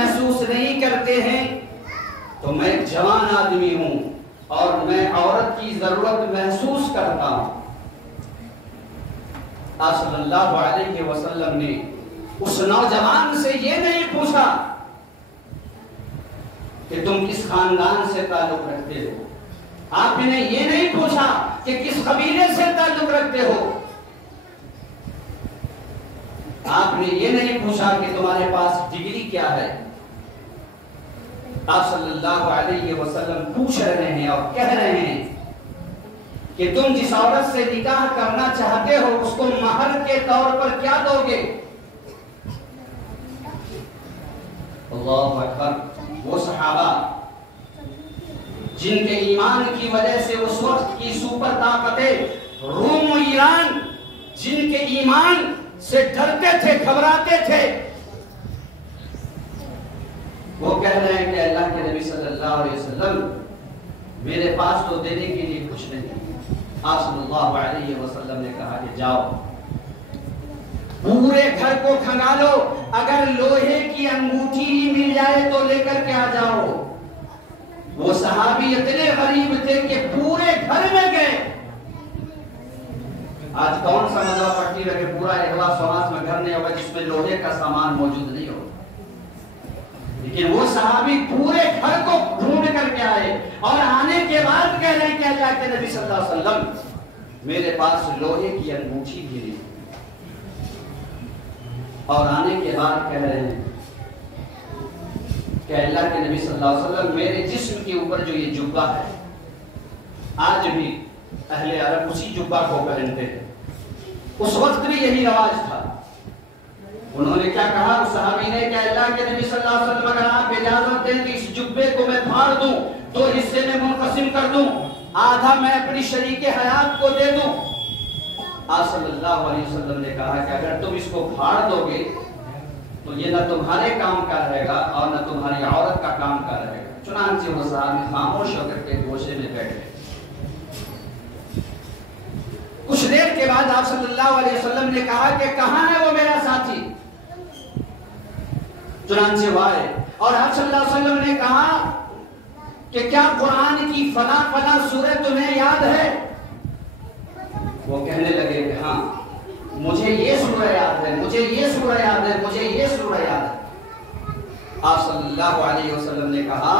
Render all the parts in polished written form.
महसूस नहीं करते हैं तो मैं एक जवान आदमी हूं और मैं औरत की जरूरत महसूस करता हूं। आप सल्लल्लाहु अलैहि वसल्लम ने उस नौजवान से ये नहीं पूछा कि तुम किस खानदान से ताल्लुक रखते हो, आपने ये नहीं पूछा कि किस कबीले से ताल्लुक रखते हो, आपने ये नहीं पूछा कि तुम्हारे पास डिग्री क्या है। आप सल्लल्लाहु अलैहि वसल्लम पूछ रहे हैं और कह रहे हैं कि तुम जिस औरत से निकाह करना चाहते हो उसको महर के तौर पर क्या दोगे। अल्लाहु अकबर। वो सहाबा जिनके ईमान की वजह से उस वक्त की सुपर ताकतें रोम और ईरान जिनके ईमान से डरते थे, घबराते थे, वो कह रहे हैं कि अल्लाह के नबी सल्लल्लाहु अलैहि वसल्लम मेरे पास तो देने के लिए कुछ नहीं। आप सल्लल्लाहु अलैहि वसल्लम ने कहा कि जाओ पूरे घर को खंगालो, अगर लोहे की अंगूठी ही मिल जाए तो लेकर के आ जाओ। वो सहाबी इतने गरीब थे कि पूरे घर में गए। आज कौन सा मजा पट्टी लगे पूरा अगला समाज में घर नहीं होगा जिसमें लोहे का सामान मौजूद नहीं हो, लेकिन वो सहाबी पूरे घर को ढूंढ करके आए और आने के बाद कह रहे हैं कि अल्लाह के नबी सल्लल्लाहु अलैहि वसल्लम मेरे पास लोहे की अंगूठी भी नहीं। और आने के बाद कह रहे हैं कि अल्लाह के नबी सल्लल्लाहु अलैहि वसल्लम मेरे जिस्म के ऊपर जो ये जुब्बा है, आज भी अहले अरब उसी जुब्बा को पहनते हैं, उस वक्त भी यही रवाज था। उन्होंने क्या कहा उस सहाबी ने कि अल्लाह के नबी सल्लल्लाहु अलैहि वसल्लम अगर आप इजाजत दें कि इस जुब्बे को मैं फाड़ दूं, दो हिस्से में मुनक़सिम कर दूं, आधा मैं अपनी शरीके हयात को दे दूं। आप सल्लल्लाहु अलैहि वसल्लम ने कहा कि अगर तुम इसको फाड़ दोगे तो ये ना तुम्हारे काम का रहेगा और ना तुम्हारी औरत का काम का रहेगा। चुनांचे वो सहाबी खामोश होकर के गोशे में बैठ गए। कुछ देर के बाद आप सल्लल्लाहु अलैहि वसल्लम ने कहा कि कहां है वो मेरा साथी। चुनांचे वो आए और आप सल्लल्लाहु अलैहि वसल्लम ने कहा कि क्या कुरान की फला फला सूरत तुम्हें याद है। वो कहने लगे कि हाँ मुझे ये सूरह याद है, मुझे ये सूरह याद है, मुझे ये सूरह याद है। आप सल्लल्लाहु अलैहि वसल्लम ने कहा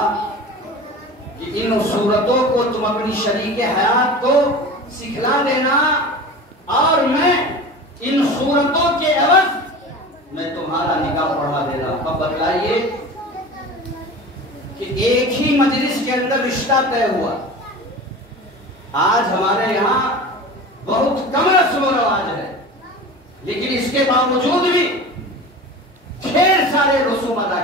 कि इन सूरतों को तुम अपनी शरीके हयात को सिखला देना और मैं इन सूरतों के एवज मैं तुम्हारा निकाह पढ़ा देना। अब बतलाइए कि एक ही मजलिस के अंदर रिश्ता तय हुआ। आज हमारे यहाँ बहुत कम रस्म व रिवाज है, लेकिन इसके बावजूद भी ढेर सारे रसूम अदा